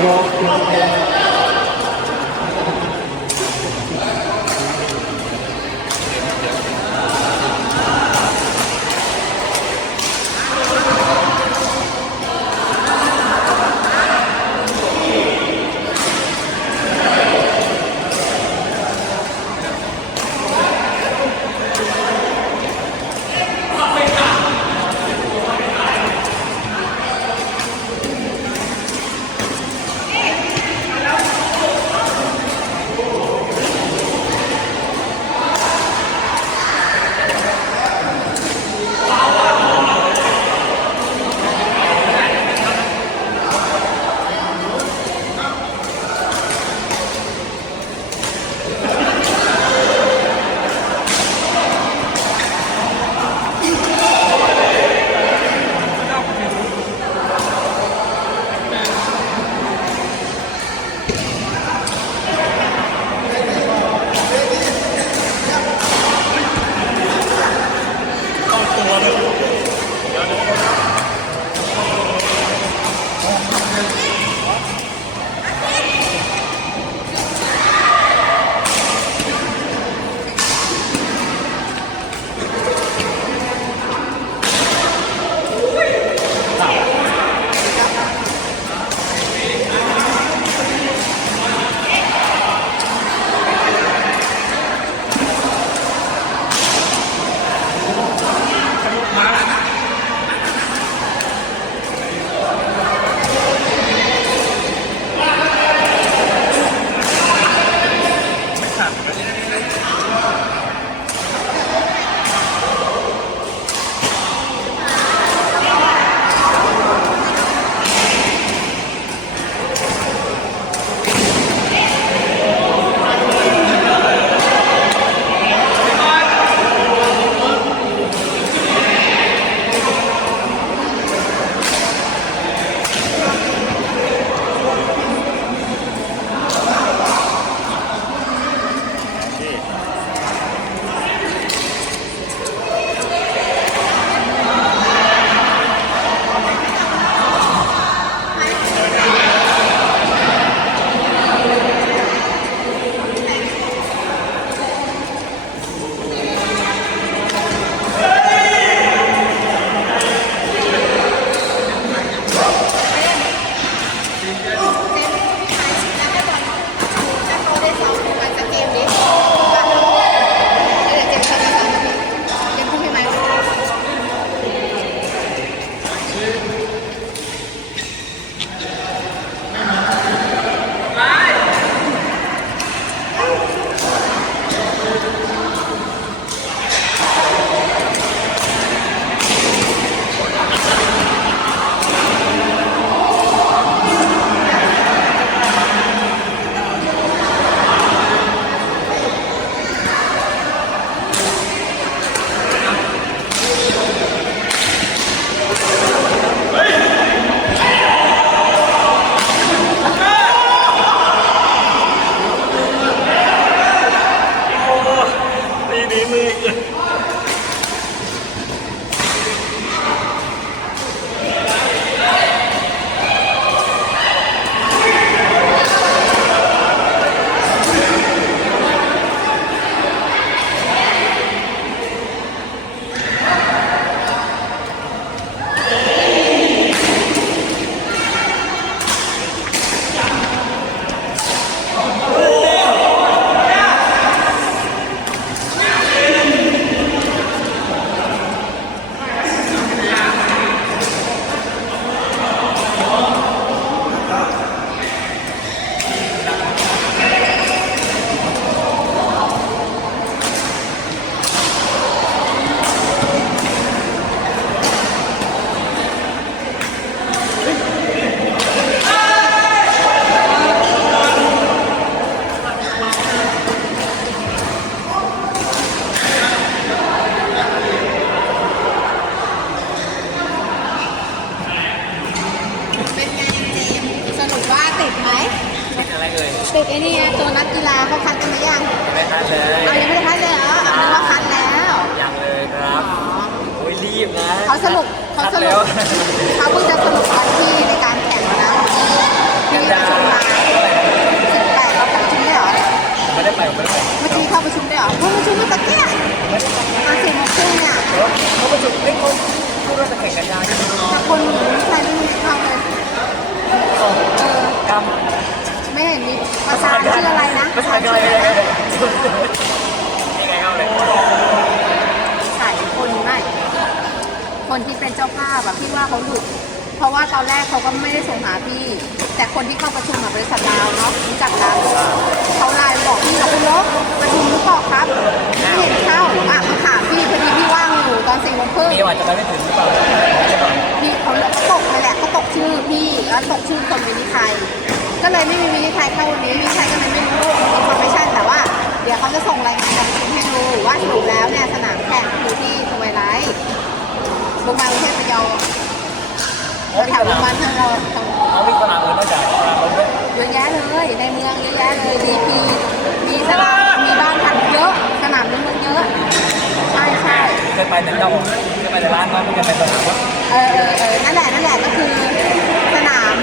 เป็ ติดไอ้นี่ไงตัวนักกีฬาเขาคัดกันหรือยังไม่คันเลย เอายังไม่ได้คัดเลยเหรอเอานึกว่าคัดแล้วยังเลยครับโอ้ยรีบนะเขาสรุปเขาสรุปเขาเพิ่งจะสรุปวันที่ในการแข่งนะที่ประชุมมาสิบแปดเราประชุมได้หรอไม่ได้ไปไม่ได้ไปเมื่อกี้เข้าประชุมได้หรอเพิ่งประชุมเมื่อตะกี้มาสี่โมงครึ่งเนี่ยเขาประชุมไม่ครบพูดว่าจะแข่งกันยาวแต่คนหนูใครไม่มีเข้าเลยกรรม เห็นมีประธานชื่ออะไรนะภาษาอะไรเลยยังไงเอาเลยใส่คนไม่คนที่เป็นเจ้าภาพอะพี่ว่าเขาหลุดเพราะว่าตอนแรกเขาก็ไม่ได้ส่งหาพี่ แต่คนที่เข้าประชุมอะบริษัทดาวเนาะรู้จักกันเขาไลน์บอกพี่ว่าคุณนกประชุมหรือเปล่าครับไม่เห็นเข้าอะเขาถามพี่พอดีพี่ว่างอยู่ตอนสี่โมงครึ่งมีอาจจะไปไม่ถึงหรือเปล่าพี่เขาเขาตกไปแหละเขาตกชื่อพี่แล้วตกชื่อคนวินิไทย ก็เลยไม่มีวินิไทยเข้าวันนี้วินิไทยก็เลยไม่รู้อินโฟเมชันแต่ว่า เดี๋ยวเขาจะส่งรายงานการประชุมให้ดูว่าสรุปแล้วเนี่ยสนามแข่งอยู่ที่สวายไลท์โรงพยาบาลกรุงเทพพะเยาแถวโรงพยาบาลพะเยาเขามีสนามอื่นนอกจากสนามรถเยอะแยะเลยในเมืองเยอะแยะเลยดีพีมีสนามมีบ้านพักเยอะสนามในเมืองเยอะใช่ใช่เคยไปแต่เจ้าเคยไปแต่ร้านเขาไม่เคยไปสนามว่าเออเออเออนั่นแหละนั่นแหละก็คือ สนาม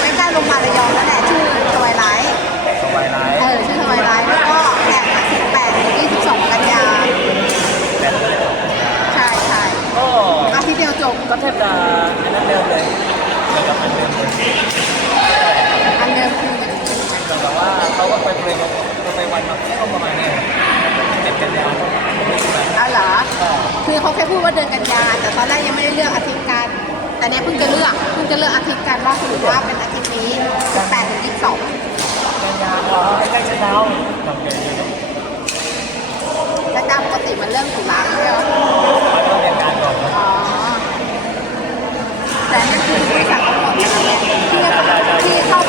ใกล้ๆโรงพยาบาลระยองนั่นแหละชื่อสวายไลท์สบายร้ายเออชื่อสวายไลท์แล้วก็แข่ง18ถึง22กันยาแต่ก็เลยใช่ใช่ก็อาทิตย์เดียวจบก็แทบจะอันนั้นเดิมเลยเกี่ยวกับอันเดิมเลยอันเดิมคือแต่ว่าเขาก็ไปเปรย์ไปวันมาก็ประมาณนี้เจ็ดกันยาก็ไม่ใช่ไหมอ๋อเหรอก็คือเขาแค่พูดว่าเดือนกันยาแต่ตอนแรกยังไม่ได้เลือกอาทิตย์กัน แต่เนี้ยเพิ่งจะเลือกเพิ่งจะเลือกอาทิตย์กันว่าสรุปว่าเป็นอาทิตย์นี้18ถึง22กันยาอ๋อใกล้จะดาวทำยังไงดีและดาวปกติมันเริ่มตุลาใช่ไหมมันต้องเรียนการก่อนอ๋อแต่นั่นคือบริษัททั้งหมดนะคะเนี่ยที่ที่เข้าประชุมช้า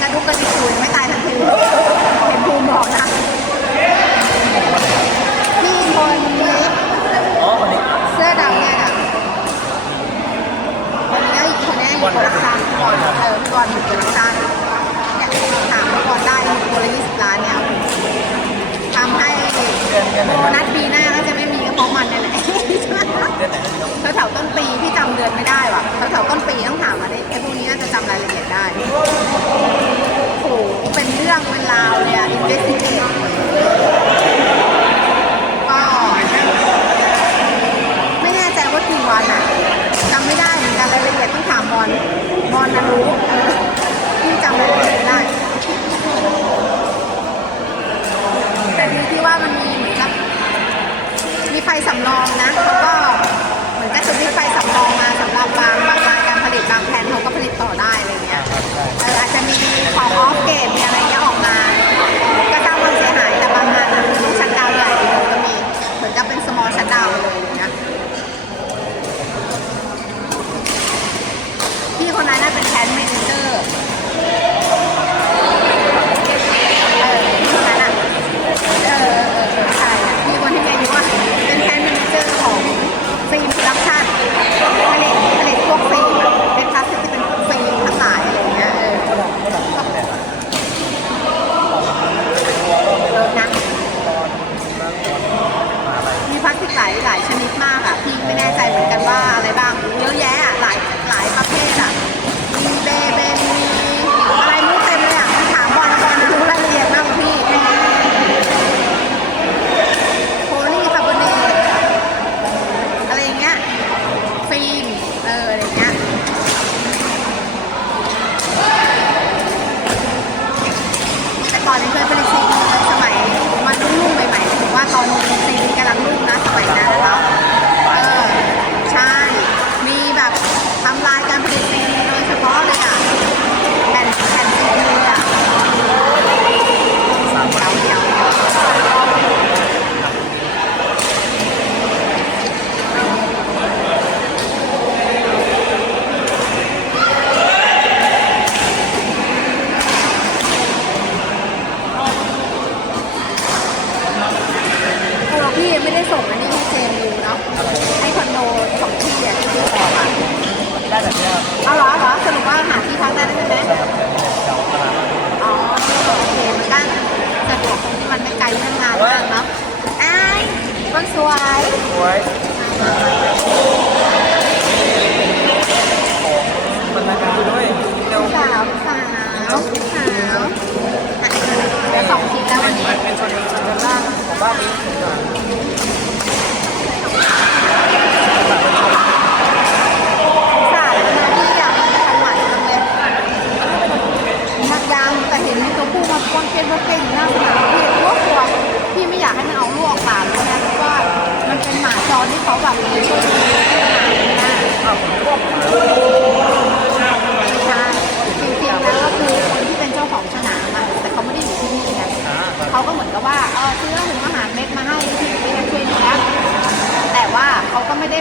กระดุกกระดิก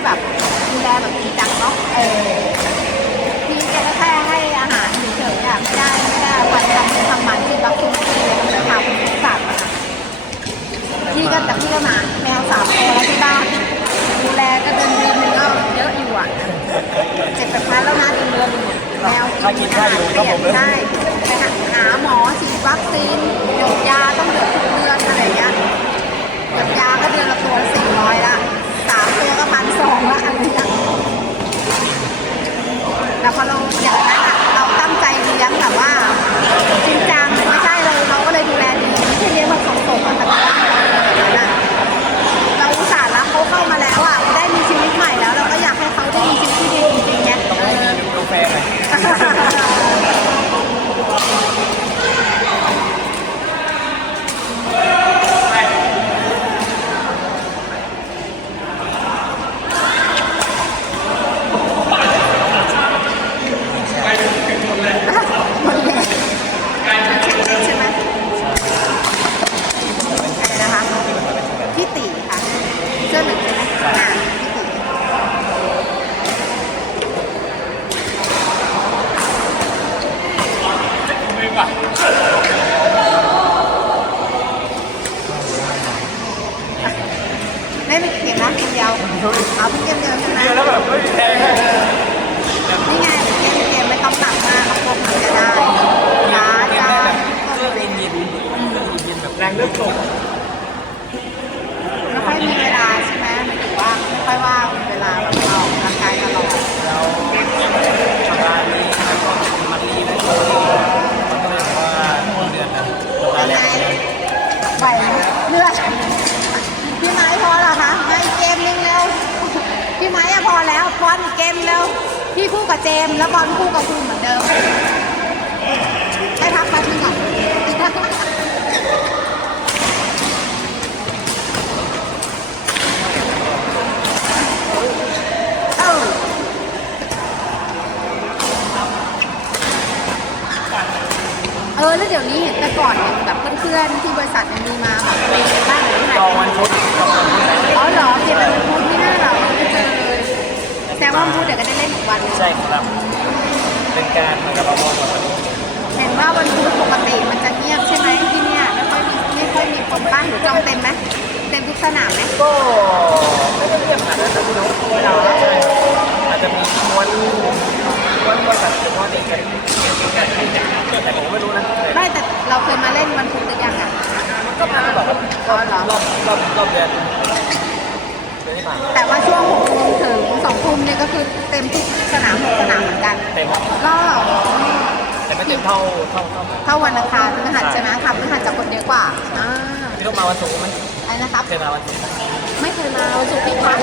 แบบดูแลแบบจริงจังเนาะเออพี่แกก็แค่ให้อาหารเฉยๆอะไม่ได้ไม่ได้วันทำทำหมันที่บักคุณที่เลยทำสัตว์อะพี่ก็แต่พี่ก็หมาแมวสามตัวแล้วที่บ้านดูแลก็เดินเดือนหนึงก็เยอะอยู่อะเจ็ดแปดพันแล้วนะเดือนเดือนหนึงแมวถ้ากินได้อยู่ครับผมเลยใช่ไปหาหาหมอฉีดวัคซีนหยดยาต้องหยดทุกเดือน พื่อนๆที่บริษัทมันมีมาแบบเรียนกันบ้างหรือไงจองวันพุธอ๋อเหรอเก็บเป็นวันพุธที่หน้าเราไม่เจอเลยแซมว่าวันพุธเดี๋ยวก็ได้เล่นอีกวันหนึงใช่ครับ เป็นการเหมือนกับเรามองแบบเห็นว่าวันพุธปกติมันจะเงียบใช่ไหมที่เนี่ยไม่ค่อยมีไม่ค่อยมีคนบ้านหรือจองเต็มไหมเต็มทุกสนามไหมก็ไม่ได้เรียกขนาดนั้นแต่คุณน้องเวลาใช่อาจจะมีวันวันบริษัทเฉพาะเด็กกันแต่ผมไม่รู้นะไม่แต่เราเคยมา ก็มาตลอดครับอ๋อเหรอรอบรอบรอบเดือนเดือนที่ผ่านมาแต่ว่าช่วงหกโมงถึงสองทุ่มเนี่ยก็คือเต็มทุกสนามหกสนามเหมือนกันเต็มครับรอบแต่ไม่เต็มเท่าเท่าเท่าเข้าวันอังคารพฤหัสใช่ไหมทำพฤหัสจะคนเยอะกว่าอ่าพี่ต้องมาวันศุกร์ไหมไอ้นะครับเคยมาวันศุกร์ไหมไม่เคยมาวันศุกร์ที่พัก